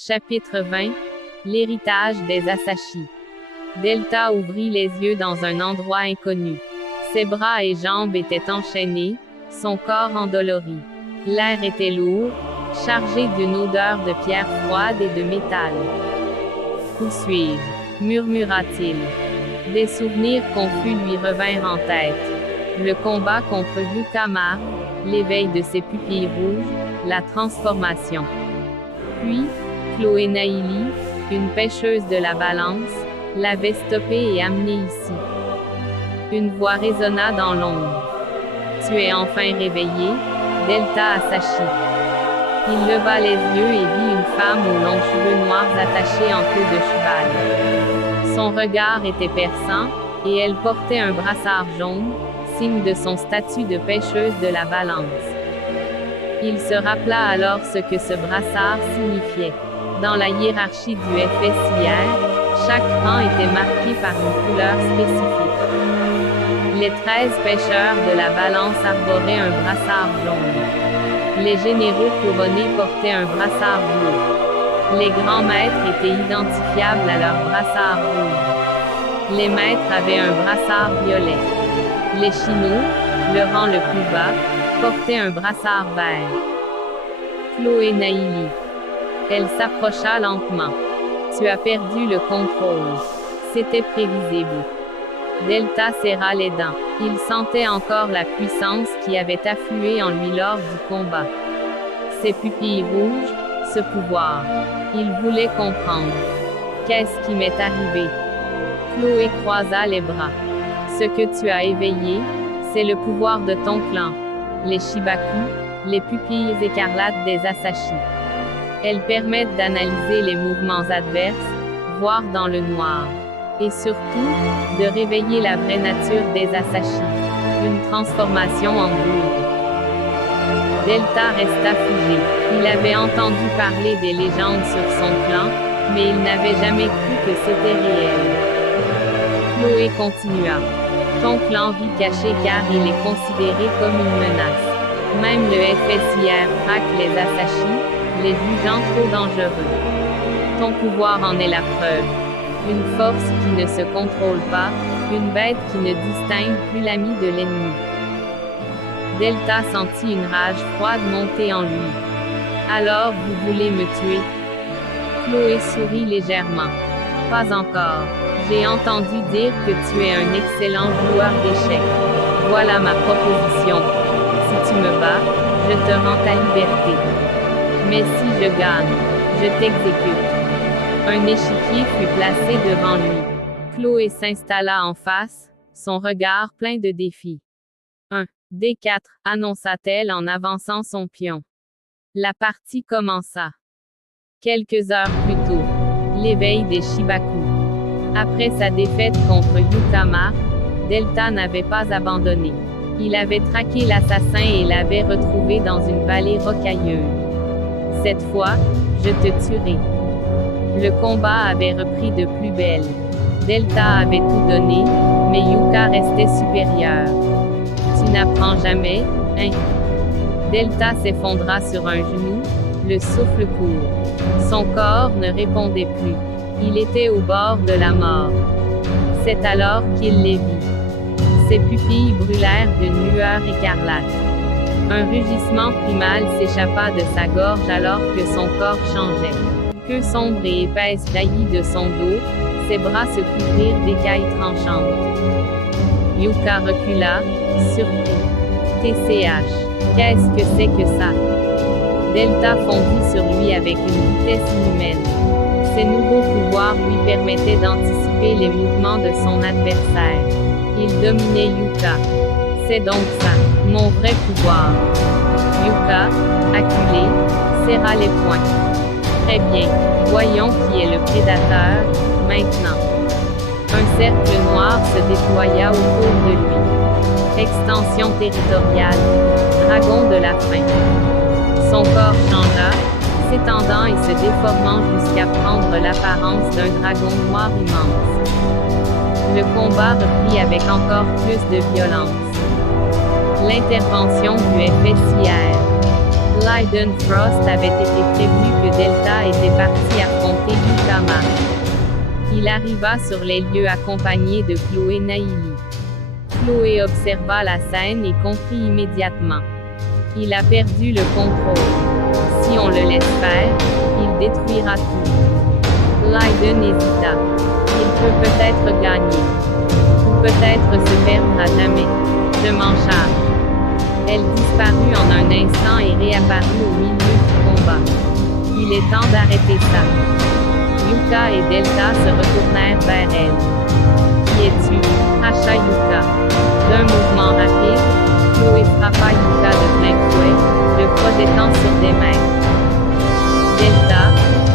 Chapitre 20. L'héritage des Asashi. Delta ouvrit les yeux dans un endroit inconnu. Ses bras et jambes étaient enchaînés, son corps endolori. L'air était lourd, chargé d'une odeur de pierre froide et de métal. « Où suis-je » murmura-t-il. Des souvenirs confus lui revinrent en tête. Le combat contre Yukama, l'éveil de ses pupilles rouges, la transformation. Puis, Chloé Naili, une pêcheuse de la Balance, l'avait stoppé et amené ici. Une voix résonna dans l'ombre. « Tu es enfin réveillé, Delta Asashi. » Il leva les yeux et vit une femme aux longs cheveux noirs attachés en queue de cheval. Son regard était perçant, et elle portait un brassard jaune, signe de son statut de pêcheuse de la Balance. Il se rappela alors ce que ce brassard signifiait. Dans la hiérarchie du FSIR, chaque rang était marqué par une couleur spécifique. Les 13 pêcheurs de la Balance arboraient un brassard jaune. Les généraux couronnés portaient un brassard bleu. Les grands maîtres étaient identifiables à leur brassard rouge. Les maîtres avaient un brassard violet. Les chinos, le rang le plus bas, portaient un brassard vert. Chloé Naili. Elle s'approcha lentement. « Tu as perdu le contrôle. » C'était prévisible. Delta serra les dents. Il sentait encore la puissance qui avait afflué en lui lors du combat. Ses pupilles rouges, ce pouvoir. Il voulait comprendre. « Qu'est-ce qui m'est arrivé ?» Chloé croisa les bras. « Ce que tu as éveillé, c'est le pouvoir de ton clan. Les Shibaku, les pupilles écarlates des Asashi. Elles permettent d'analyser les mouvements adverses, voir dans le noir. Et surtout, de réveiller la vraie nature des Asashi. Une transformation en boule. » Delta resta figé. Il avait entendu parler des légendes sur son clan, mais il n'avait jamais cru que c'était réel. Chloé continua. « Ton clan vit caché car il est considéré comme une menace. Même le FSIR traque les Asashi, les jugeant trop dangereux. Ton pouvoir en est la preuve. Une force qui ne se contrôle pas, une bête qui ne distingue plus l'ami de l'ennemi. » Delta sentit une rage froide monter en lui. « Alors vous voulez me tuer ?» Chloé sourit légèrement. « Pas encore. J'ai entendu dire que tu es un excellent joueur d'échecs. Voilà ma proposition. Si tu me bats, je te rends ta liberté. Mais si je gagne, je t'exécute. » Un échiquier fut placé devant lui. Chloé s'installa en face, son regard plein de défis. « 1, D4, annonça-t-elle en avançant son pion. La partie commença. Quelques heures plus tôt, l'éveil des Shibaku. Après sa défaite contre Yukama, Delta n'avait pas abandonné. Il avait traqué l'assassin et l'avait retrouvé dans une vallée rocailleuse. Cette fois, je te tuerai. Le combat avait repris de plus belle. Delta avait tout donné, mais Yuka restait supérieur. Tu n'apprends jamais, hein? Delta s'effondra sur un genou, le souffle court. Son corps ne répondait plus. Il était au bord de la mort. C'est alors qu'il les vit. Ses pupilles brûlèrent d'une lueur écarlate. Un rugissement primal s'échappa de sa gorge alors que son corps changeait. Queue sombre et épaisse jaillit de son dos, ses bras se couvrirent d'écailles tranchantes. Yuka recula, surpris. TCH. Qu'est-ce que c'est que ça? Delta fondit sur lui avec une vitesse inhumaine. Ses nouveaux pouvoirs lui permettaient d'anticiper les mouvements de son adversaire. Il dominait Yuka. C'est donc ça, mon vrai pouvoir. Yuka, acculé, serra les poings. Très bien, voyons qui est le prédateur, maintenant. Un cercle noir se déploya autour de lui. Extension territoriale. Dragon de la faim. Son corps changea, s'étendant et se déformant jusqu'à prendre l'apparence d'un dragon noir immense. Le combat reprit avec encore plus de violence. L'intervention du FSIR. Leiden Frost avait été prévenu que Delta était parti affronter Yuka Mark. Il arriva sur les lieux accompagné de Chloé Naili. Chloé observa la scène et comprit immédiatement. Il a perdu le contrôle. Si on le laisse faire, il détruira tout. Leiden hésita. Il peut peut-être gagner. Ou peut-être se perdre à jamais. Je m'en charge. Elle disparut en un instant et réapparut au milieu du combat. Il est temps d'arrêter ça. Yuka et Delta se retournèrent vers elle. Qui es-tu? Hacha Yuka. D'un mouvement rapide, Chloé frappa Yuka de plein fouet, le projetant sur des mains. Delta,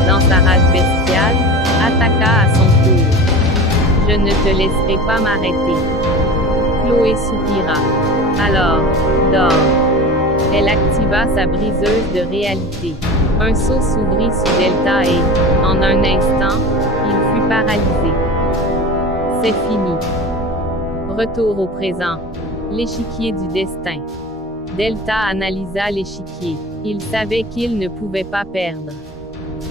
dans sa rage bestiale, attaqua à son tour. Je ne te laisserai pas m'arrêter. Chloé soupira. Alors, dors. Elle activa sa briseuse de réalité. Un seau s'ouvrit sous Delta et, en un instant, il fut paralysé. C'est fini. Retour au présent. L'échiquier du destin. Delta analysa l'échiquier. Il savait qu'il ne pouvait pas perdre.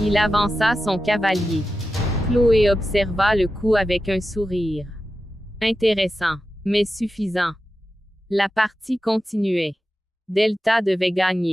Il avança son cavalier. Chloé observa le coup avec un sourire. Intéressant, mais suffisant. La partie continuait. Delta devait gagner.